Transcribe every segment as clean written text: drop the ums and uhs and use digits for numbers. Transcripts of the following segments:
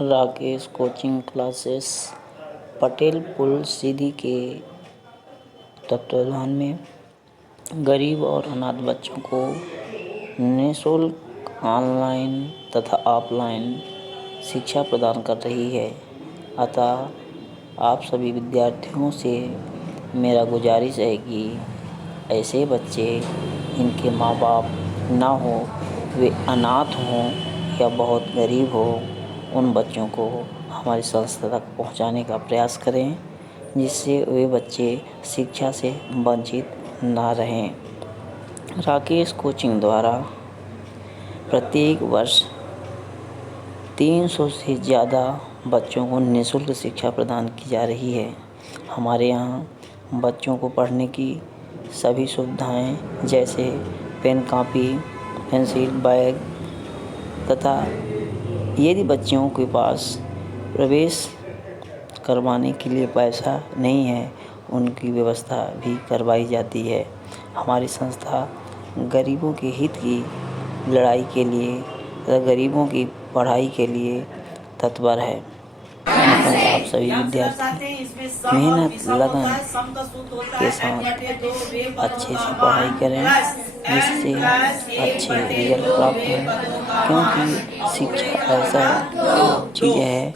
Rakesh coaching classes Patel पुल सीधी के तत्वाधान में गरीब और अनाथ बच्चों को निःशुल्क ऑनलाइन तथा ऑफलाइन शिक्षा प्रदान कर रही है। अतः आप सभी विद्यार्थियों से मेरा गुजारिश है कि ऐसे बच्चे इनके माँ बाप ना हो, वे अनाथ हों या बहुत गरीब हो, उन बच्चों को हमारी संस्था तक पहुंचाने का प्रयास करें, जिससे वे बच्चे शिक्षा से वंचित ना रहें। राकेश कोचिंग द्वारा प्रत्येक वर्ष 300 से ज़्यादा बच्चों को निःशुल्क शिक्षा प्रदान की जा रही है। हमारे यहाँ बच्चों को पढ़ने की सभी सुविधाएं जैसे पेन, कॉपी, पेंसिल, बैग तथा यदि बच्चों के पास प्रवेश करवाने के लिए पैसा नहीं है, उनकी व्यवस्था भी करवाई जाती है। हमारी संस्था गरीबों के हित की लड़ाई के लिए तथा गरीबों की पढ़ाई के लिए तत्पर है। आप सभी विद्यार्थी मेहनत लगन के साथ अच्छे से पढ़ाई करें, जिससे अच्छे रिजल्ट प्राप्त हों, क्योंकि शिक्षा ऐसा चीज़ है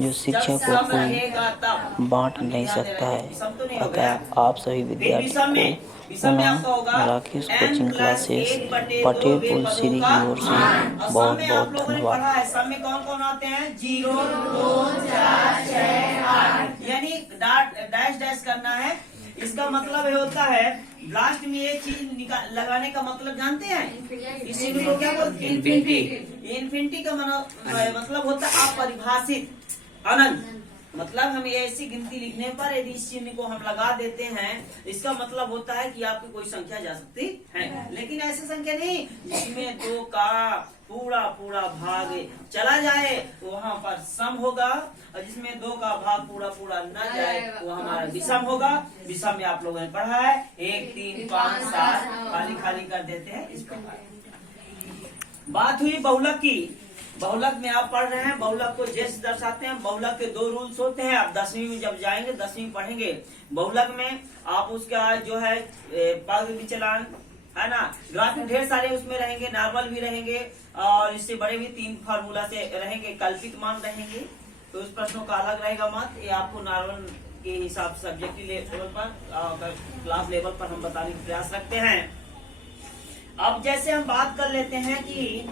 जो शिक्षा को कोई बांट नहीं सकता है। अतः आप सभी विद्यार्थियों को पुनः राकेश कोचिंग क्लासेस पटेल पुल सीधी की ओर से बहुत बहुत धन्यवाद। समय कौन कौन आते हैं? 0 2 4 6 8, यानी डैश डैश करना है। इसका मतलब ये होता है लास्ट में ये चीज लगाने का मतलब जानते हैं? इसी को क्या बोलते हैं? इन्फिनिटी। इन्फिनिटी का मतलब होता है अपरिभाषित, अनंत। मतलब हम ये ऐसी गिनती लिखने पर यदि इस चिन्ह को हम लगा देते हैं, इसका मतलब होता है कि आपकी कोई संख्या जा सकती है, लेकिन ऐसी संख्या नहीं जिसमें 2 का पूरा भाग चला जाए तो वहाँ पर सम होगा, और जिसमें 2 का भाग पूरा न जाए वो हमारा विषम होगा। विषम में आप लोगों ने पढ़ा है 1 3 5 7 खाली कर देते हैं। इस प्रकार बात हुई बहुलक की। बहुलक में आप पढ़ रहे हैं, बहुलक को जैसे दर्शाते हैं। बहुलक के 2 रूल्स होते हैं। आप 10वीं में जब जाएंगे, 10वीं पढ़ेंगे बहुलक में, आप उसका जो है पद विचलन है ना, ग्राफिक ढेर सारे उसमें रहेंगे, नॉर्मल भी रहेंगे और इससे बड़े भी 3 फार्मूला से रहेंगे, कल्पित मान रहेंगे। तो उस प्रश्नों का अलग रहेगा मत, ये आपको नॉर्मल के हिसाब से सब्जेक्टिव लेवल पर, क्लास लेवल पर हम बताने का प्रयास रखते हैं। अब जैसे हम बात कर लेते हैं कि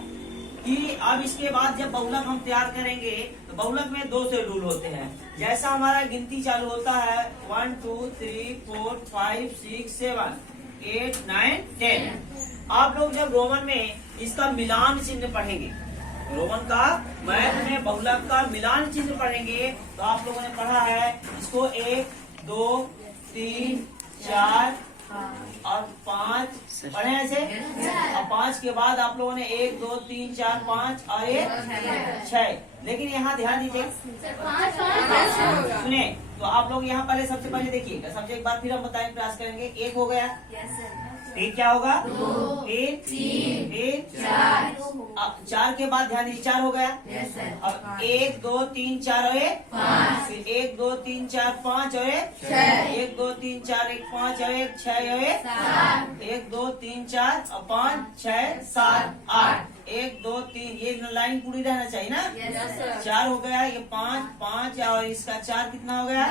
अब इसके बाद जब बहुलक हम तैयार करेंगे तो बहुलक में 2 से रूल होते हैं। जैसा हमारा गिनती चालू होता है 1 2 3 4 5 6 7 8 9 10, आप लोग जब रोमन में इसका मिलान चिन्ह पढ़ेंगे, रोमन का मैथ में बहुलक का मिलान चिन्ह पढ़ेंगे, तो आप लोगों ने पढ़ा है इसको 1 2 3 4 और 5 पढ़े ऐसे। और 5 के बाद आप लोगों ने 1 2 3 4 5 और 1 6, लेकिन यहाँ ध्यान दीजिए, सुने तो आप लोग यहाँ पहले सबसे पहले देखिएगा, सबसे एक बार फिर हम बताने प्रयास करेंगे। 1 हो गया, फिर क्या होगा? 2, फिर 4, अब 4 के बाद ध्यान दीजिए 4 हो गया। अब 1 2 3 4 और 5, फिर 1 2 3 4 5 और 1 2 3 4 1 5 और 1 6 और 1 2 3 4 और 5 6 7 8 1 2 3, ये लाइन पूरी रहना चाहिए ना। 4 हो गया, ये 5 5 और इसका 4 कितना हो गया?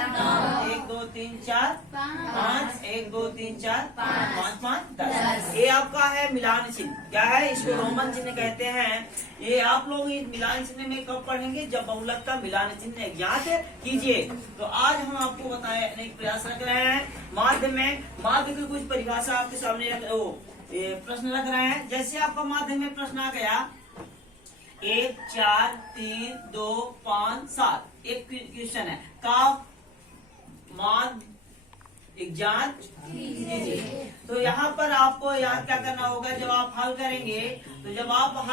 1 2 3 4 5 1 2 3 4 5 5 10। ये आपका है मिलान चिन्ह। क्या है? इसको रोमन चिन्ह कहते हैं। ये आप लोग इस मिलान चिन्ह में कब पढ़ेंगे? जब बहुलक का मिलान चिन्ह ज्ञात कीजिए। तो आज हम आपको बताने का प्रयास रख रहे हैं माध्य की कुछ परिभाषा आपके सामने प्रश्न रख रहे हैं। जैसे आपका माध्यम में प्रश्न आ गया 1 4 3 2 5 7, एक क्वेश्चन है का माध्य जांच कीजिए। तो यहाँ पर आपको याद क्या करना होगा? जब आप हल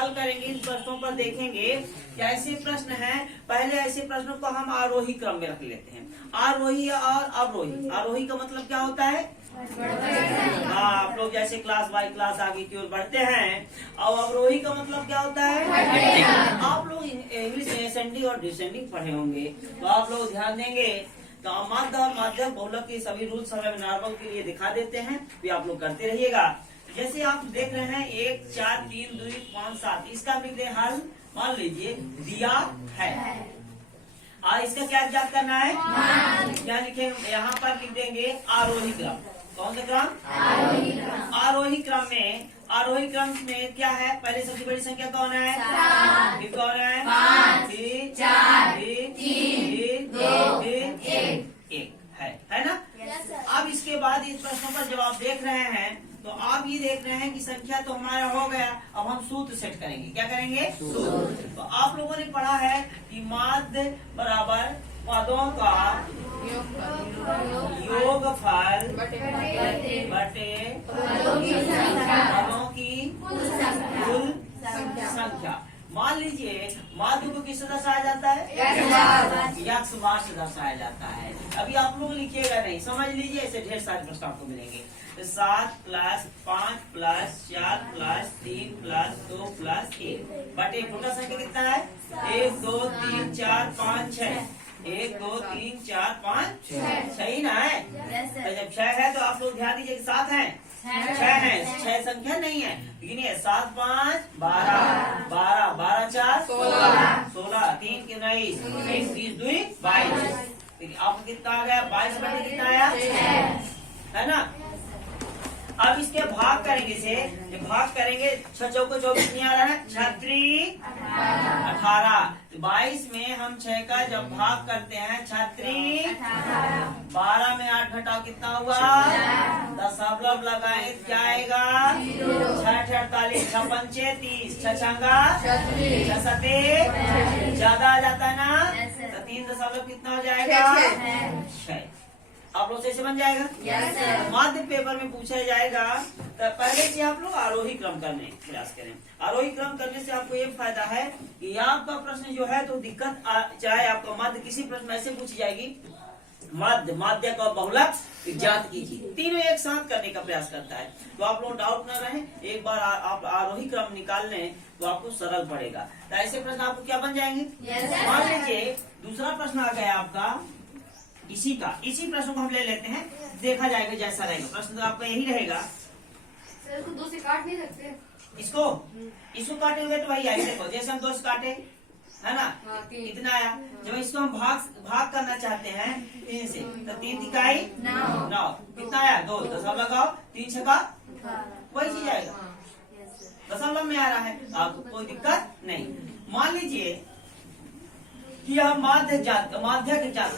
करेंगे इन प्रश्नों पर देखेंगे कि ऐसे प्रश्न हैं। पहले ऐसे प्रश्नों को हम आरोही क्रम में रख लेते हैं, आरोही और अवरोही। आरोही का मतलब क्या होता है? हाँ, आप लोग जैसे क्लास बाय क्लास आगे की ओर बढ़ते हैं। अब अवरोही का मतलब क्या होता है? आप लोग इंग्लिश में असेंडिंग और डिसेंडिंग पढ़े होंगे, तो आप लोग ध्यान देंगे। तो माध्य और माध्यक बहुलक के सभी रूल्स हमें नॉर्मल के लिए दिखा देते हैं, भी आप लोग करते रहिएगा। जैसे आप देख रहे हैं 1 4 3 2 5 7, इसका लिख दे हल। मान लीजिए दिया है, और इसका क्या ज्ञात करना है? क्या लिखेंगे? यहाँ पर लिख देंगे आरोही क्रम। कौन सा क्रम? आरोही क्रम में क्या है? पहले सबसे बड़ी संख्या कौन है? फिर कौन है? 5, फिर 4, फिर 3, 2, फिर 1 है ना? अब इसके बाद इस प्रश्नों पर जवाब देख रहे हैं, तो आप ये देख रहे हैं कि संख्या तो हमारा हो गया। अब हम सूत्र सेट करेंगे। क्या करेंगे? सूत्र। तो आप लोगों ने पढ़ा है कि माध्य बराबर पदों का योगफल बटे पदों की कुल संख्या। मान लीजिए माध्य को किससे दर्शाया जाता है? यक्ष बार से दर्शाया जाता है। अभी आप लोग लिखिएगा नहीं, समझ लीजिए, ऐसे ढेर सारे प्रश्न आपको मिलेंगे। 7 + 5 + 4 + 3 + 2 + 1 बटे टोटल संख्या कितना है? 1 2 3 4 5 6। 1 2 3 4 5 6, सही ना है? तो जब 6 है तो आप लोग ध्यान दीजिए कि 7 है, 6 है, 6 संख्या नहीं है, लेकिन ये 7 5 12 12 12 4 16 16 3 19 30 2 22। आपको कितना आ गया? 22 बटे कितना आया? है ना? अब इसके भाग करेंगे से, जब भाग करेंगे 6 चौको 24 नहीं आ रहा है, 6 18। 22 में हम 6 का जब भाग करते हैं 6 12 में 8 घटाओ कितना हुआ? दशमलव लगाए क्या आएगा? 6 48 6 पंचे 30 6 छंगा 6 सते ज्यादा आ जाता है ना, तो 3 दशमलव कितना हो जाएगा? 6। आप लोग से बन जाएगा। माध्य पेपर में पूछा जाएगा, तो पहले से आप लोग आरोही क्रम करने प्रयास करें। आरोही क्रम करने से आपको ये फायदा है कि आपका प्रश्न जो है तो दिक्कत चाहे आपका माध्य किसी प्रश्न में ऐसे पूछी जाएगी, माध्य माध्यक और बहुलक ज्ञात कीजिए, तीनों एक साथ करने का प्रयास करता है। तो आप लोग डाउट न रहे, एक बार आप आरोही क्रम निकाल लें तो आपको सरल पड़ेगा। तो ऐसे प्रश्न आपको क्या बन जाएंगे? मान लीजिए दूसरा प्रश्न आ गया आपका इसी प्रश्न को हम ले लेते हैं, देखा जाएगा जैसा रहेगा प्रश्न। तो आपका यही रहेगा। सर को 2 से काट नहीं सकते इसको काटेंगे तो वही आएगा। देखो जैसे हम 2 से काटे है ना, इतना आया। जब इसको हम भाग करना चाहते हैं 3 से, तो 3 इकाई 9 कितना आया? 2 दशमलव लगाओ, 3 छक्का वही चीज आएगा, दशमलव में आ रहा है, आपको कोई दिक्कत नहीं। मान लीजिए कि हम माध्यक जात कर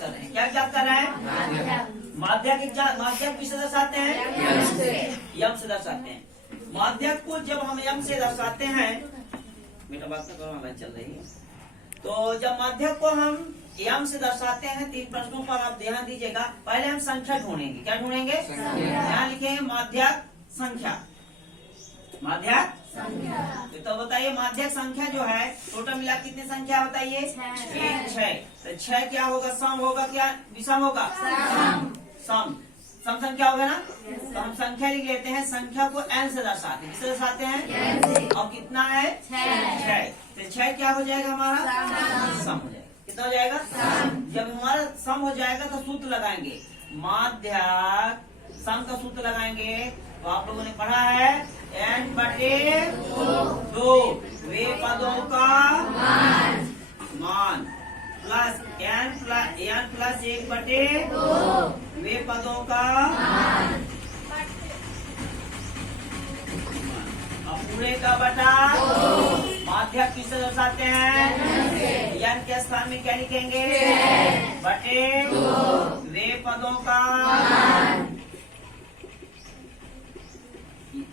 रहे हैं। क्या जात कर रहे हैं? माध्यक किससे दर्शाते हैं? यम से दर्शाते हैं। माध्यक को जब हम यम से दर्शाते हैं, बेटा बात न करो, हमारी चल रही है। तो जब माध्यक को हम यम से दर्शाते हैं, 3 प्रश्नों पर आप ध्यान दीजिएगा। पहले हम संख्या ढूंढेंगे। क्या ढूंढेंगे? यहाँ लिखेंगे माध्यक संख्या। माध्यक तो बताइए माध्यक संख्या जो है टोटल मिला कितनी संख्या बताइए? 1 6। तो 6 क्या होगा? सम होगा क्या विषम होगा? सम संख्या होगा ना। तो हम संख्या लिख लेते हैं। संख्या को n से दर्शाते हैं। किससे दर्शाते हैं? अब कितना है? 6। तो 6 क्या हो जाएगा हमारा? सम हो जाएगा। कितना हो जाएगा? जब हमारा सम हो जाएगा तो सूत्र लगाएंगे, माध्यक सम का सूत्र लगाएंगे। तो आप लोगों ने पढ़ा है n बटे 2 वे पदों का मान प्लस n प्लस 1 बटे 2 वे पदों का अब पूरे का बटा माध्यक किससे दर्शाते हैं? n के स्थान में क्या लिखेंगे? बटे वे पदों का।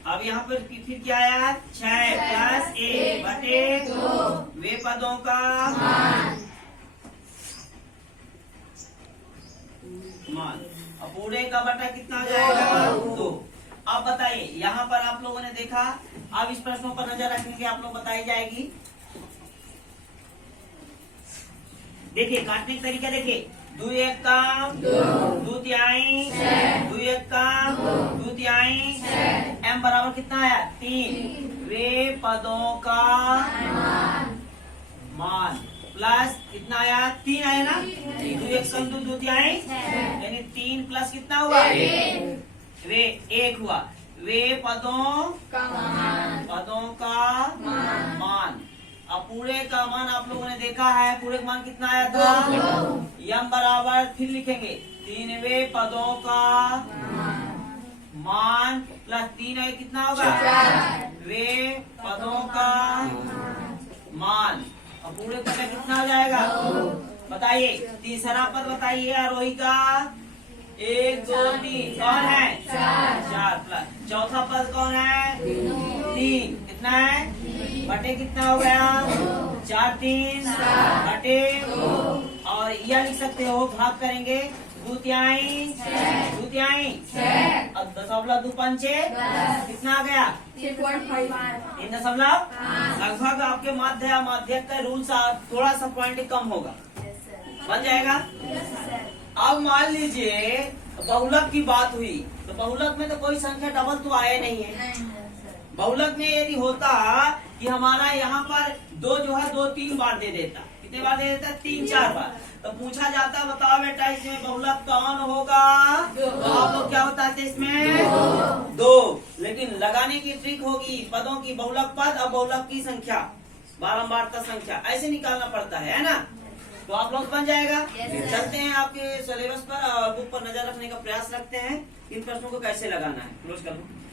अब यहाँ पर फिर क्या आया? 6 प्लस 1 बटे 2 वे पदों का मान। अब पूरे का बटा कितना हो जाएगा? 2। अब बताइए यहाँ पर आप लोगों ने देखा। अब इस प्रश्नों पर नजर रखेंगे, आप लोग बताई जाएगी। देखिए काटने का तरीका देखिए। 2 1 काम 2 तिहाई 2 1 काम m बराबर कितना आया 3 वे पदों का मान प्लस कितना आया 3 आया ना 2 1 कम 2 2 आए यानी 3 प्लस कितना हुआ वे 1 हुआ वे पदों का मान। अब पूरे का मान आप लोगों ने देखा है पूरे का मान कितना आया था यम बराबर फिर लिखेंगे 3 वे पदों का मान प्लस 3 है कितना होगा वे पदों का मान। अब पूरे पद में कितना हो जाएगा बताइए तीसरा पद बताइए आरोही का 1 2 3 कौन है 4 प्लस चौथा पद कौन है 3 कितना है बटे कितना हो गया 4 3 बटे और यह लिख सकते हो भाग करेंगे द्वितीयाई अब दशमलव 2 पंचे कितना आ गया 3 दशमलव लगभग आपके माध्यक का रूल थोड़ा सा पॉइंट कम होगा बन जाएगा। अब मान लीजिए बहुलक की बात हुई तो बहुलक में तो कोई संख्या डबल तो आया नहीं है। बहुलक में यदि होता कि हमारा यहाँ पर 2 जो है 2 3 बार दे देता कितने बार दे देता 3 4 बार तो पूछा जाता बताओ बेटा इसमें बहुलक कौन होगा तो आप लोग क्या बताते इसमें 2 लेकिन लगाने की ट्रिक होगी पदों की बहुलक पद और बहुलक की संख्या बारंबारता संख्या ऐसे निकालना पड़ता है ना तो आप लोग बन जाएगा। चलते हैं आपके सिलेबस पर और बुक पर नजर रखने का प्रयास रखते हैं इन प्रश्नों को कैसे लगाना है क्लोज कर लो।